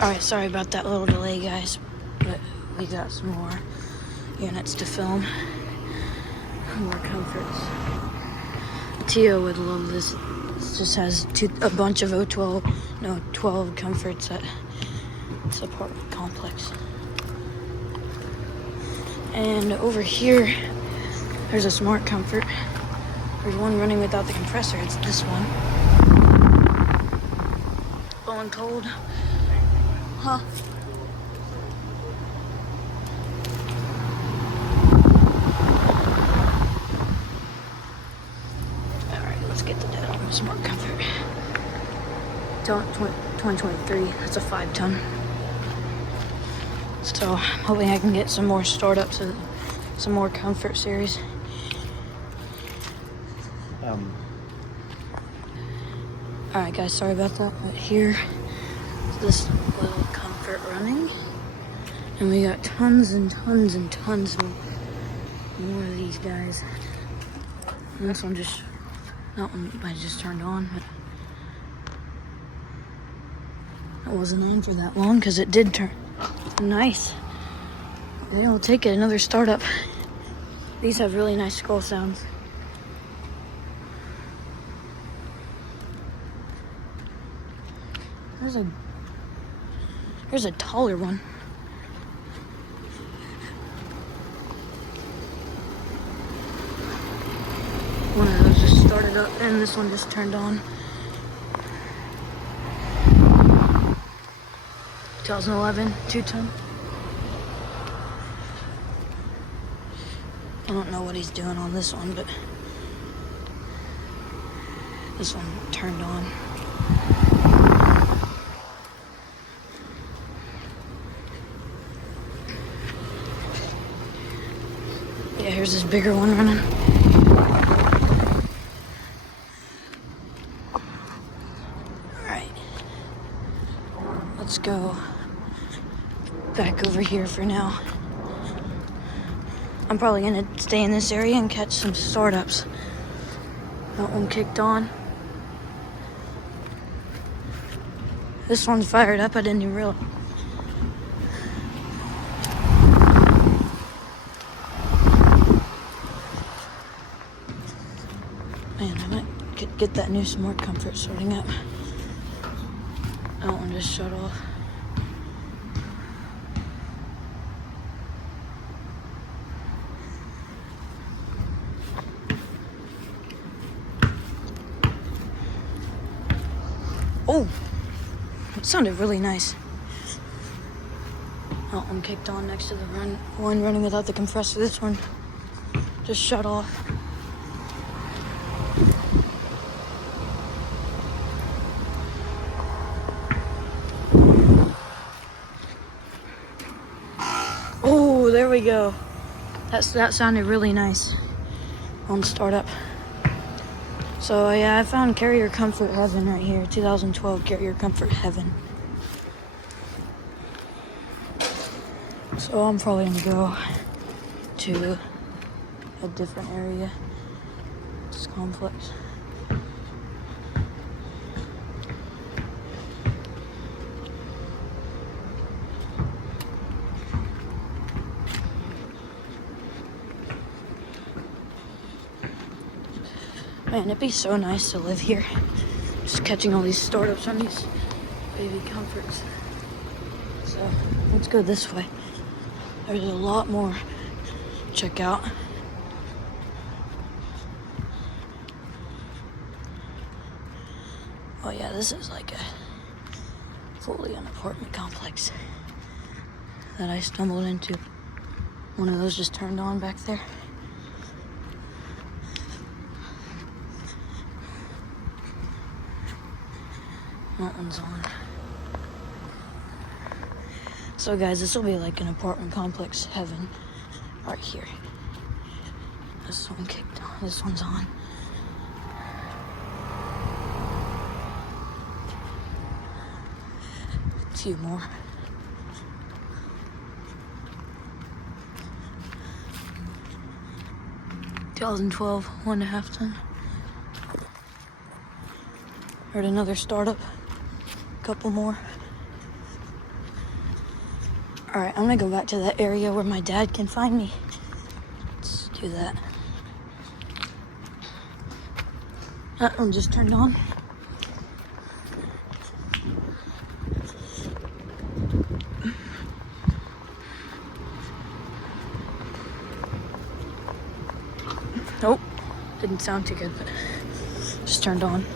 Alright, sorry about that little delay, guys, but we got some more units to film. More comforts. Tia would love this. This just has a bunch of 12 comforts at this apartment complex. And over here, there's a smart comfort. There's one running without the compressor. It's this one. Blowing cold. Huh? Alright, let's get to that on the smart comfort. 2023, that's a 5-ton. So I'm hoping I can get some more startups and some more comfort series. Alright guys, sorry about that. But here is this little comfort running. And we got tons and tons and tons more of these guys. And this one that one I just turned on, but it wasn't on for that long because it did turn. Nice. I'll take it, another startup. These have really nice skull sounds. There's a taller one. One of those just started up and this one just turned on. 2011, 2-ton. I don't know what he's doing on this one, but this one turned on. Yeah, here's this bigger one running. Alright. Let's go back over here for now. I'm probably gonna stay in this area and catch some startups. That one kicked on. This one's fired up, I didn't even realize. Man, I might get that new smart comfort starting up. That one just shut off. Oh, it sounded really nice. That one kicked on next to the one running without the compressor. This one just shut off. Oh, there we go. That sounded really nice on startup. So yeah, I found Carrier Comfort Heaven right here. 2012 Carrier Comfort Heaven. So I'm probably gonna go to a different area. This complex. Man, it'd be so nice to live here. Just catching all these startups on these baby comforts. So let's go this way. There's a lot more. Check out. Oh yeah, this is like a fully an apartment complex that I stumbled into. One of those just turned on back there. That one's on. So guys, this will be like an apartment complex heaven right here. This one kicked on. This one's on. A few more. $2012, 1.5 ton. Heard another startup. Couple more. Alright, I'm gonna go back to that area where my dad can find me. Let's do that. That one just turned on. Nope, didn't sound too good, but just turned on.